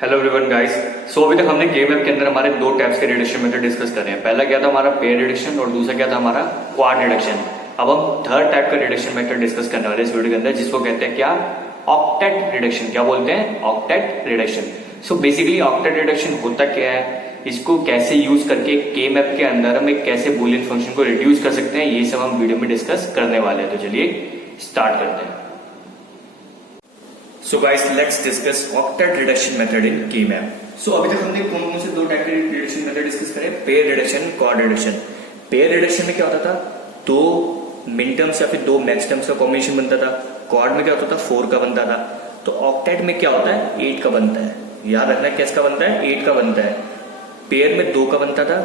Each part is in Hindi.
Hello everyone guys. सो अभी तक हमने गेम ऐप के अंदर हमारे दो टाइप्स के रिडक्शन मेथड डिस्कस कर रहे हैं। पहला क्या था हमारा पेयर रिडक्शन और दूसरा क्या था हमारा क्वाड रिडक्शन। अब हम थर्ड टाइप का रिडक्शन मेथड डिस्कस करने वाले इस वीडियो के अंदर, जिसको कहते हैं क्या, ऑक्टेट रिडक्शन। क्या बोलते हैं? Octet reduction. So basically octet reduction होता क्या है, इसको कैसे यूज करके गेम ऐप के अंदर हम एक कैसे बूलियन फंक्शन को रिड्यूस कर सकते हैं, ये सब हम वीडियो में डिस्कस करने वाले हैं। तो चलिए स्टार्ट करते हैं। So guys, let's discuss octet reduction method in KMap. सो अभी तक हमने कौन कौन से दो टाइप के रिडक्शन मेथड डिस्कस करे? Pair reduction, quad reduction. Pair reduction में क्या होता था, दो मिन टर्म्स या फिर दो मैक्स टर्म्स का कॉम्बिनेशन बनता था। क्वाड में क्या होता था, 4 का बनता था। तो ऑक्टेट में क्या होता है, 8 का बनता है। याद रखना किसका बनता है, 8 का बनता है। पेयर में 2 का बनता था,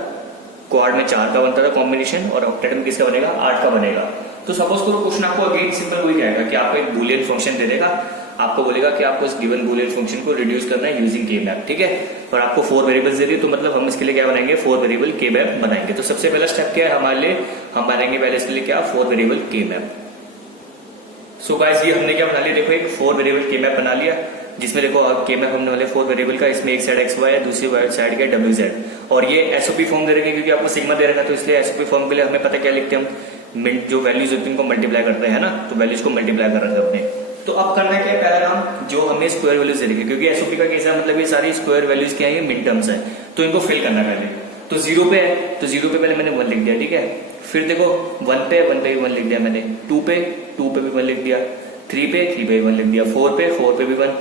क्वाड में 4 का बनता था कॉम्बिनेशन, और ऑक्टेट में किसका बनेगा, 8 का बनेगा। तो सपोज करो क्वेश्चन आपको अगेन सिंपल वही कहेगा कि आपको एक बूलियन फंक्शन दे देगा, आपको बोलेगा कि आपको इस गिवन बूलियन फंक्शन को रिड्यूस करना है यूजिंग के मैप, ठीक है। और आपको 4 वेरिएबल्स दे दी, तो मतलब हम इसके लिए क्या बनाएंगे, 4 वेरिएबल के मैप बनाएंगे। तो सबसे पहला स्टेप क्या है हमारे लिए, हम बनाएंगे पहले इसके लिए क्या, 4 वेरिएबल के मैप। सो गाइस, ये हमने क्या बना लिया, देखो एक 4 वेरिएबल के मैप बना लिया, जिसमें देखो के मैप हमने वाले 4 वेरिएबल का, इसमें एक साइड एक्स वाई है, दूसरी साइड क्या डब्ल्यू जेड, और ये एसओपी फॉर्म दे रखे क्योंकि आपको सिग्मा दे रखा, तो इसलिए एसओपी फॉर्म के लिए हमें पता क्या लिखते हैं हम, जो वैल्यूज होती है उनको मल्टीप्लाई करते हैं ना, तो वैल्यूज को मल्टीप्लाई कर रहे हैं अपने। तो अब करना क्या है, पहला काम जो हमें स्क्वायर वैल्यूज दे रही है, क्योंकि एसओपी का केस है, मतलब ये सारी स्क्वायर वैल्यूज क्या है, ये मिन टर्म्स है, तो इनको फिल करना पहले। तो 0 पे है, तो 0 पे पहले मैंने 1 लिख दिया, ठीक है। फिर देखो 1 पे भी 1 लिख दिया मैंने, 2 पे भी 1 लिख दिया, 3 पे भी 1 लिख दिया, 4 पे भी 1,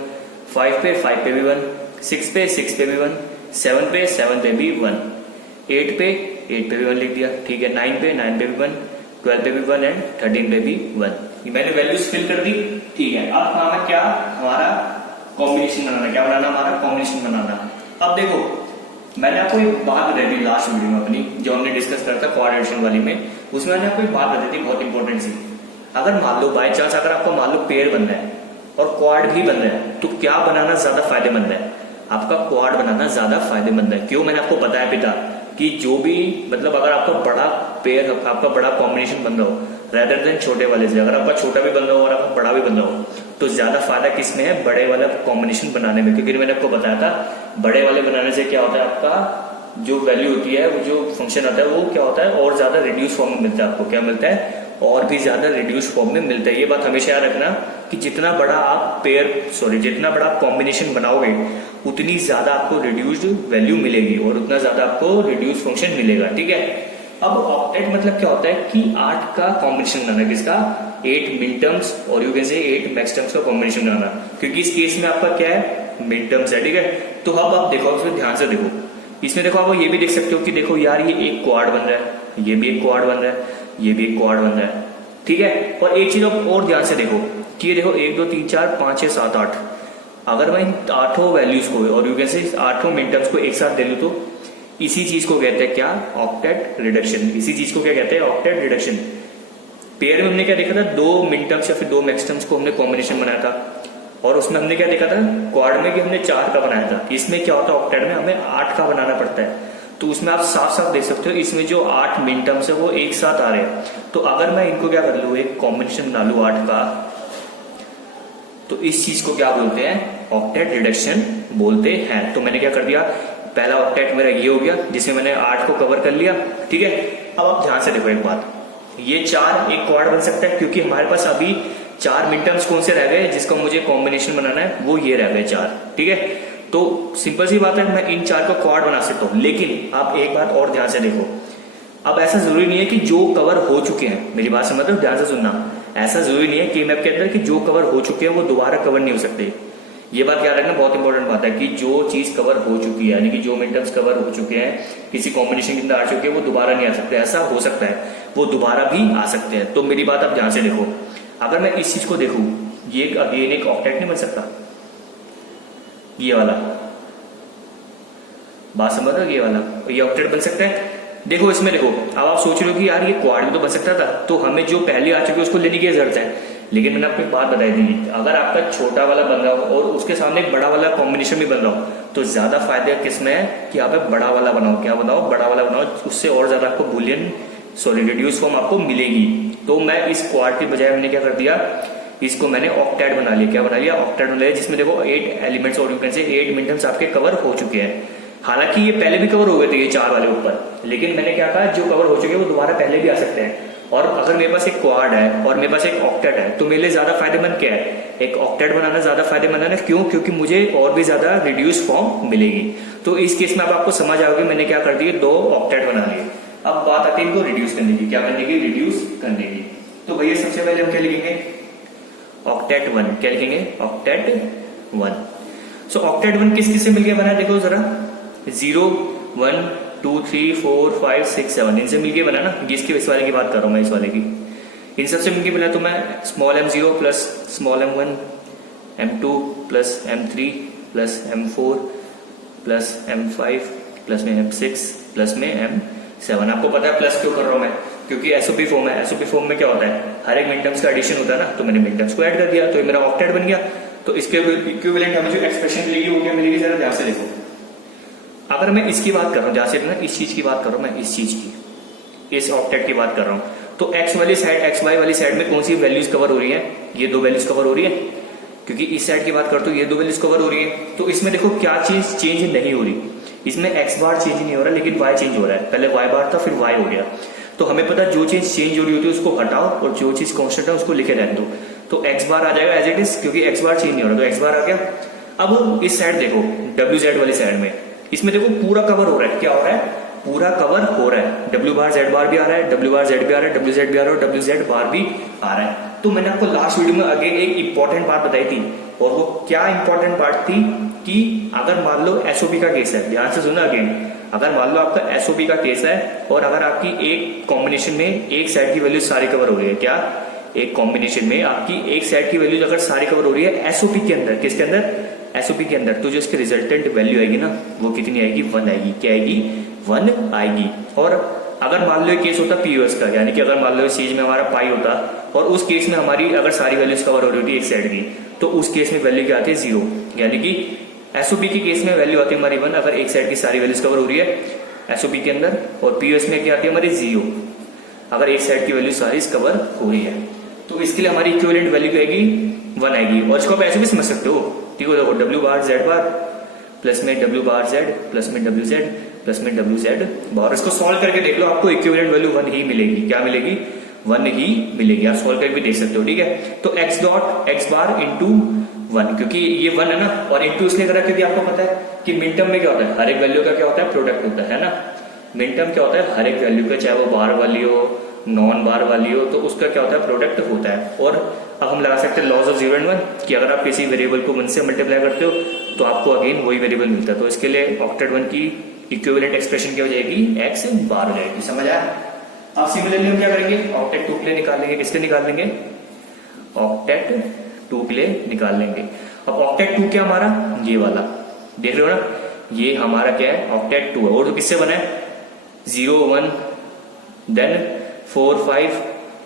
5 पे भी 1, 6 पे भी 1, 7 पे भी 1, 8 पे भी 1 लिख दिया, ठीक है। 9 पे भी 1, 12 पे भी 1 एंड 13 पे भी 1। ये मैंने वैल्यूज फिल कर दी, ठीक है। अब काम है क्या, हमारा कॉम्बिनेशन बनाना। क्या बनाना, हमारा कॉम्बिनेशन बनाना। अब देखो मैंने आपको एक बात बताई थी लास्ट वीडियो में अपनी, जो हमने डिस्कस करा था क्वाड एडिशन वाली में, उसमें मैंने आपको एक बात बताई थी बहुत इंपॉर्टेंट सी। अगर मान लो बाय चांस अगर आपको मान लो पेयर बनना है और क्वाड भी बनना है, तो क्या बनाना ज्यादा फायदेमंद है, आपका क्वाड बनाना ज्यादा फायदेमंद है। क्यों, मैंने आपको बताया भी था कि जो भी मतलब अगर आपका बड़ा पेयर, आपका बड़ा कॉम्बिनेशन बन रहा हो रेदर देन छोटे वाले से, अगर आपका छोटा भी बन रहा हो और आपका बड़ा भी बन रहा हो, तो ज्यादा फायदा किसमें है, बड़े वाला कॉम्बिनेशन बनाने में। क्योंकि मैंने आपको बताया था बड़े वाले बनाने से क्या होता है, आपका जो वैल्यू होती है, वो जो फंक्शन आता है वो क्या होता है, और ज्यादा रिड्यूस फॉर्म में मिलता है। आपको क्या मिलता है, और भी ज्यादा रिड्यूस फॉर्म में मिलता है। ये बात हमेशा याद रखना कि जितना बड़ा आप जितना बड़ा आप कॉम्बिनेशन बनाओगे, उतनी ज्यादा आपको रिड्यूस्ड वैल्यू मिलेगी और उतना ज्यादा आपको रिड्यूस फंक्शन मिलेगा, ठीक है। अब ऑक्टेट मतलब क्या होता है कि 8 का कॉम्बिनेशन बनाना, किसका, 8 मिन टर्म्स और you can say 8 max terms का कॉम्बिनेशन बनाना, क्योंकि इस केस में आपका क्या है, मिन टर्म्स है, ठीक है। तो अब आप देखो, इसमें ध्यान से देखो, इसमें देखो आप ये भी देख सकते हो कि देखो यार ये एक क्वाड बन रहा है, ये भी एक क्वाड बन रहा है, ये भी एक क्वाड बन रहा है, ठीक है। और एक चीज आप और ध्यान से देखो कि ये देखो 1 2 3 4 5 6 7 8, अगर मैं इन 8 वैल्यूज को और यू कैन से 8 मिन टर्म्स को एक साथ दे लूं, तो इसी चीज को कहते हैं क्या, ऑक्टेट रिडक्शन। इसी चीज को क्या कहते हैं, ऑक्टेट रिडक्शन। पेयर में हमने क्या देखा था, 2 मिन टर्म्स या फिर 2 मैक्स टर्म्स को हमने कॉम्बिनेशन बनाया था, और उसमें हमने क्या देखा था, क्वाड में कि हमने 4 का बनाया था। इसमें क्या होता है, ऑक्टेट में हमें 8 का बनाना पड़ता है। तो उसमें आप साफ साफ देख सकते हो, इसमें जो 8 मिन टर्म्स है वो एक साथ आ रहे हैं। तो अगर मैं इनको क्या कर लू, एक कॉम्बिनेशन बना लू 8 का, तो इस चीज को क्या बोलते हैं, ऑक्टेट रिडक्शन बोलते हैं। तो मैंने क्या कर दिया, पहला ऑक्टेट मेरा ये हो गया, जिसमें मैंने 8 को कवर कर लिया, ठीक है। अब आप ध्यान से देखो एक बात, ये 4 एक क्वाड बन सकता है, क्योंकि हमारे पास अभी 4 मिन टर्म्स कौन से रह गए, जिसका मुझे कॉम्बिनेशन बनाना है, वो ये रह गए 4, ठीक है। तो सिंपल सी बात है, मैं इन 4 को क्वाड बना सकता हूं। लेकिन आप एक बात और ध्यान से देखो, अब ऐसा जरूरी नहीं है कि जो कवर हो चुके हैं, मेरी बात समझ लो, ध्यान से सुनना, ऐसा जरूरी नहीं है के मैप के अंदर कि जो कवर हो चुके हैं वो दोबारा कवर नहीं हो सकते। ये बात याद रखना, बहुत इंपॉर्टेंट बात है कि जो चीज कवर हो चुकी है, यानी कि जो मिन टर्म्स कवर हो चुके हैं, किसी कॉम्बिनेशन के अंदर आ चुके हैं, वो दोबारा नहीं आ सकते। ऐसा हो सकता है वो दोबारा भी आ सकते हैं। तो मेरी बात आप ध्यान से देखो, अगर मैं इस चीज को देखूं, ये अगेन एक ऑक्टेट नहीं बन सकता, ये वाला बात समझ रहे हो, ये वाला, ये ऑक्टेट बन सकता है। देखो इसमें देखो, अब आप सोच रहे हो कि यार ये क्वाड भी तो बन सकता था, तो हमें जो पहले आ चुके उसको लेने की जरूरत है। लेकिन मैंने आपको एक बात बताई थी, अगर आपका छोटा वाला बन रहा हो और उसके सामने एक बड़ा वाला कॉम्बिनेशन भी बन रहा हो, तो ज्यादा फायदा किसमें है कि आप बड़ा वाला बनाओ। क्या बनाओ, बड़ा वाला बनाओ, उससे और ज्यादा आपको बूलियन रिड्यूस फॉर्म आपको मिलेगी। तो मैं इस क्वाड के बजाय मैंने क्या कर दिया, इसको मैंने ऑक्टेट बना लिया। क्या बना लिया? ऑक्टेट बना लिया, जिसमें देखो 8 एलिमेंट्स और यू कैन से 8 मिनटम्स आपके कवर हो चुके हैं। हालांकि ये पहले भी कवर हो गए थे ये 4 वाले ऊपर, लेकिन मैंने क्या कहा, जो कवर हो चुके हैं वो दोबारा पहले भी आ सकते हैं। और अगर मेरे पास एक क्वाड है और मेरे पास एक ऑक्टेट है, तो मेरे लिए ज्यादा फायदेमंद क्या है? एक ऑक्टेट बनाना ज्यादा फायदेमंद है ना। क्यों? क्योंकि मुझे और भी ज्यादा रिड्यूस फॉर्म मिलेगी। तो इस केस में अब आपको समझ आओगे मैंने क्या कर दिए, 2 ऑक्टेट बना लिए। अब बात आती है इनको रिड्यूस करने की। क्या करने की? रिड्यूस करने की। तो भैया सबसे पहले हम क्या लिखेंगे? ऑक्टेट 1। क्या लिखेंगे? ऑक्टेट 1। सो ऑक्टेट 1 किस किस से मिलकर बना है? देखो जरा, 0 1 2 3 4 5 6 7 इनसे मिलके बना ना। जिसकी इस वाले की बात कर रहा हूं मैं, इस वाले की, इन सबसे मिलके बना। तो मैं small m0 plus small m1 m2 plus m3 plus m4 plus m5 plus में m6 प्लस में m7। आपको पता है प्लस क्यों कर रहा हूं मैं? क्योंकि एसओपी फॉर्म है। एसओपी फॉर्म में क्या होता है, हर एक मिनटम्स का एडिशन होता है ना, तो मैंने मिनटम्स को ऐड कर दिया, तो ये मेरा ऑक्टेट बन गया। तो इसके इक्विवेलेंट हमें जो एक्सप्रेशन मिलेगी वो क्या मिलेगी, जरा ध्यान से देखो। अगर मैं इसकी बात कर रहा हूं, जैसे ना इस चीज की बात कर रहा हूं मैं, इस चीज की, इस ऑक्टेट की बात कर रहा हूं, तो एक्स वाली साइड, एक्स वाई वाली साइड में कौन सी वैल्यूज कवर हो रही है? ये 2 वैल्यूज कवर हो रही है। क्योंकि इस साइड की बात करते हो ये 2 वैल्यूज कवर हो रही है। तो इसमें देखो क्या चीज चेंज नहीं हो रही, इसमें एक्स बार चेंज नहीं हो रहा, लेकिन वाई चेंज हो रहा है। पहले वाई बार था, फिर वाई हो गया। तो हमें पता जो चीज चेंज हो रही होती है उसको हटाओ और जो चीज कांस्टेंट है उसको लिखे रहने दो। तो एक्स बार आ जाएगा एज इट इज, क्योंकि एक्स बार चेंज नहीं हो रहा, तो एक्स बार आ गया। अब इस साइड देखो, डब्ल्यू जेड वाली साइड में, इसमें देखो पूरा कवर हो रहा है। क्या हो रहा है? पूरा कवर हो रहा है। डब्ल्यू बार जेड बार भी आ रहा है, डब्ल्यू बार जेड भी आ रहा है, डब्ल्यू जेड भी आ रहा है, डब्ल्यू जेड बार भी आ रहा है। तो मैंने आपको लास्ट वीडियो में अगेन एक इंपॉर्टेंट बात बताई थी, और वो क्या इंपॉर्टेंट बात थी कि अगर मान लो एसओपी का केस है, ध्यान से सुना अगेन, अगर मान लो आपका एसओपी का केस है और अगर आपकी एक कॉम्बिनेशन में एक साइड की वैल्यू सारी कवर हो रही है, क्या एक कॉम्बिनेशन में आपकी एक साइड की वैल्यूज अगर सारी कवर हो रही है एसओपी के अंदर, किसके अंदर? एसओपी के अंदर, तो जो इसकी रिजल्टेंट वैल्यू आएगी ना वो कितनी आएगी? 1 आएगी। क्या आएगी? 1 आएगी। और अगर मान लो एक केस होता पीओएस का, यानी कि अगर मान लो इस चीज में हमारा पाई होता और उस केस में हमारी अगर सारी वैल्यूज कवर हो रही होती एक साइड की, तो उस केस में वैल्यू क्या आती है? 0। यानी कि एसओपी के केस में वैल्यू आती है हमारी 1 अगर एक साइड की सारी वैल्यूज कवर हो रही है एसओपी के अंदर, और पीओएस में क्या आती है हमारी? 0 अगर एक साइड की वैल्यू सारी कवर हो रही है। तो इसके लिए हमारी इक्विवेलेंट वैल्यू आएगी 1 आएगी। और इसको आप ऐसे भी समझ सकते हो, ठीक है? देखो डब्ल्यू बार जेड बार प्लस में डब्ल्यू बार जेड प्लस में डब्ल्यू जेड प्लस में डब्ल्यू जेड बार। इसको सॉल्व करके देख लो, आपको इक्विवेलेंट वैल्यू 1 ही मिलेगी। क्या मिलेगी? 1 ही मिलेगी। आप सॉल्व करके भी देख सकते हो, ठीक है? तो x dot x bar into 1, क्योंकि ये 1 है ना, और इंटू इसलिए करा क्योंकि आपको पता है कि मिनटर्म में क्या होता है, हर एक वैल्यू का क्या होता है? प्रोडक्ट होता है ना। मिनटर्म क्या होता है? हर एक वैल्यू का, चाहे वो बार वाली हो नॉन बार वाली हो, तो उसका क्या होता है? प्रोडक्ट होता है। और अब हम लगा सकते हैं लॉज ऑफ 0 एंड 1 कि अगर आप किसी वेरिएबल को 1 से मल्टीप्लाई करते हो तो आपको अगेन वही वेरिएबल मिलता है। तो इसके लिए ऑक्टेट 1 की इक्विवेलेंट एक्सप्रेशन क्या हो जाएगी? एक्स बार हो जाएगी। समझ आया? अब सिमिलरली हम क्या करेंगे? ऑक्टेट 2 के लिए निकाल लेंगे। किसके निकाल लेंगे? ऑक्टेट 2 के लिए निकाल लेंगे। अब ऑक्टेट 2 क्या हमारा? ये वाला देख रहे हो ना, ये हमारा क्या है? ऑक्टेट 2 है। और तो किससे बना है? 0 1 देन 4 5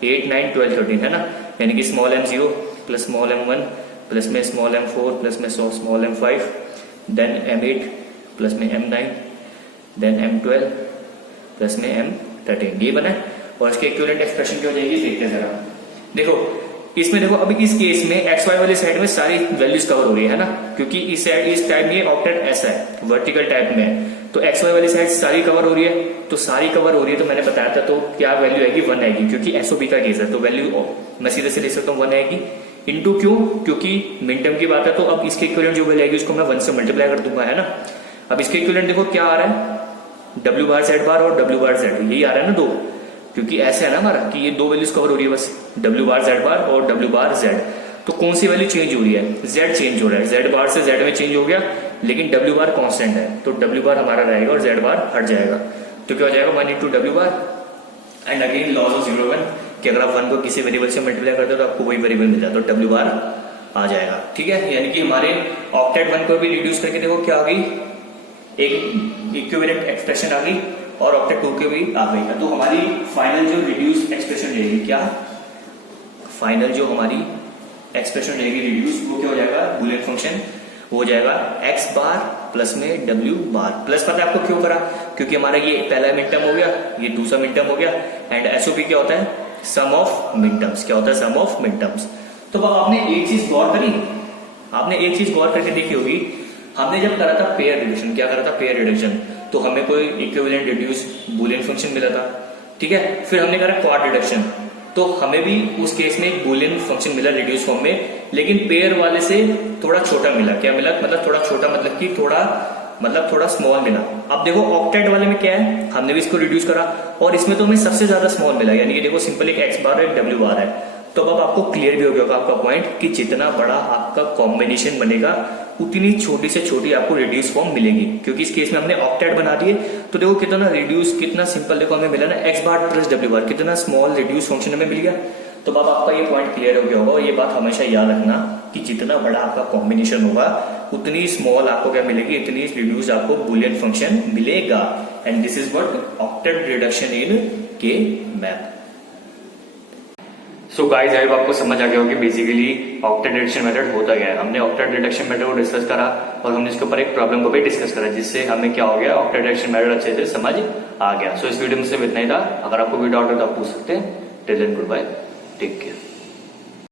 8 9 12 13 है ना। यानी कि small m0 plus small m1 plus में स्मॉल m4 प्लस में small m5 then m8 plus में m9 देन m12 प्लस में m13, ये बना है। और इसके इक्विवेलेंट एक्सप्रेशन क्या हो जाएगी? देखते हैं जरा। देखो इसमें देखो, अभी इस केस में एक्स वाई वाली साइड में सारी वैल्यूज कवर हो रही है ना, क्योंकि इस साइड इस टाइप में ऑक्टेट ऐसा है, वर्टिकल टाइप में है, तो एक्स वाई वाली साइड सारी कवर हो रही है। तो सारी कवर हो रही है तो मैंने बताया था, तो क्या वैल्यू आएगी? 1 आएगी, क्योंकि एसओपी का केस है। तो वैल्यू मैं सीधे से लिख सकता हूँ 1 आएगी। इंटू क्यों? क्योंकि मिनटर्म की बात है, तो अब इसके इक्विवेलेंट जो वैल्यू आएगी उसको मैं 1 से मल्टीप्लाई कर दूंगा, है ना। अब इसके इक्विवेलेंट देखो क्या आ रहा है? डब्ल्यू बार जेड बार और डब्ल्यू बार जेड, यही आ रहा है ना 2, क्योंकि ऐसे है ना हमारा कि ये 2 वैल्यूज कवर हो रही है बस, डब्ल्यू बार जेड बार और डब्ल्यू बार जेड। तो कौन सी वैल्यू चेंज हो रही है? जेड चेंज हो रहा है, जेड बार से जेड में चेंज हो गया, लेकिन डब्ल्यू बार कांस्टेंट है, तो डब्ल्यू बार हमारा रहेगा और जेड बार हट जाएगा। तो क्या हो जाएगा? 1 इंटू डब्ल्यू bar and again laws of 0 1 कि अगर आप 1 को किसी वेरिएबल से मल्टीप्लाई करते हो तो आपको वही वेरिएबल मिल जाता है, तो डब्ल्यू बार आ जाएगा। ठीक है, यानी कि हमारे ऑक्टेट 1 को भी रिड्यूस करके देखो क्या आ गई, एक इक्विवेलेंट एक्सप्रेशन आ गई, और ऑक्टेट 2 के भी आ गई। तो हमारी फाइनल जो रिड्यूस एक्सप्रेशन रहेगी, क्या फाइनल जो हमारी एक्सप्रेशन रहेगी रिड्यूस, वो क्या हो जाएगा? बुलियन फंक्शन हो जाएगा एक्स बार प्लस में डब्ल्यू बार। प्लस पता है आपको क्यों करा? क्योंकि हमारा ये पहला मिनटर्म हो गया, ये दूसरा मिनटर्म हो गया, एंड एसओपी क्या होता है? सम ऑफ मिनटर्म्स। क्या होता है? सम ऑफ मिनटर्म्स। तो अब आपने एक चीज गौर करी, आपने एक चीज गौर करके देखी होगी, हमने जब करा था पेयर रिडक्शन, क्या करा था पेयर रिडक्शन, तो हमें कोई इक्विवेलेंट रिड्यूस बूलियन फंक्शन मिला था, ठीक है। फिर हमने करा क्वाड रिडक्शन, तो हमें भी उस केस में एक बूलियन फंक्शन मिला रिड्यूस फॉर्म में, लेकिन पेयर वाले से थोड़ा छोटा मिला। क्या मिला, मतलब थोड़ा छोटा, मतलब कि थोड़ा स्मॉल मिला। अब देखो ऑक्टेट वाले में क्या है, हमने भी इसको रिड्यूस करा और इसमें तो हमें सबसे ज्यादा स्मॉल मिला, यानी कि देखो सिंपल एक एक्स बार और एक डब्ल्यू बार है। तो अब आपको क्लियर भी हो गया होगा आपका पॉइंट कि जितना बड़ा आपका कॉम्बिनेशन बनेगा उतनी छोटी से छोटी आपको रिड्यूस फॉर्म मिलेगी, क्योंकि इस केस में हमने ऑक्टेट बना दिए। तो देखो कितना रिड्यूस, कितना सिंपल देखो हमें मिला ना, एक्स बार प्लस डब्ल्यू बार, कितना स्मॉल रिड्यूस फंक्शन हमें मिल गया। तो अब आपका ये पॉइंट क्लियर हो गया होगा, और ये बात हमेशा याद रखना कि जितना बड़ा आपका कॉम्बिनेशन होगा उतनी स्मॉल आपको क्या मिलेगी, इतनी रिड्यूस आपको बूलियन फंक्शन मिलेगा। And this is what octet reduction in K map. So guys, I hope आपको समझ आ गया होगा कि बेसिकली ऑक्टेट रिडक्शन मेथड होता क्या है। हमने ऑक्टेट रिडक्शन मेथड को डिस्कस करा और हमने इसके ऊपर एक प्रॉब्लम को भी डिस्कस करा, जिससे हमें क्या हो गया, ऑक्टेट रिडक्शन मेथड अच्छे से समझ आ गया। सो इस वीडियो में सिर्फ इतना ही था। अगर आपको कोई डाउट हो तो आप पूछ सकते हैं। Till then good bye, take care.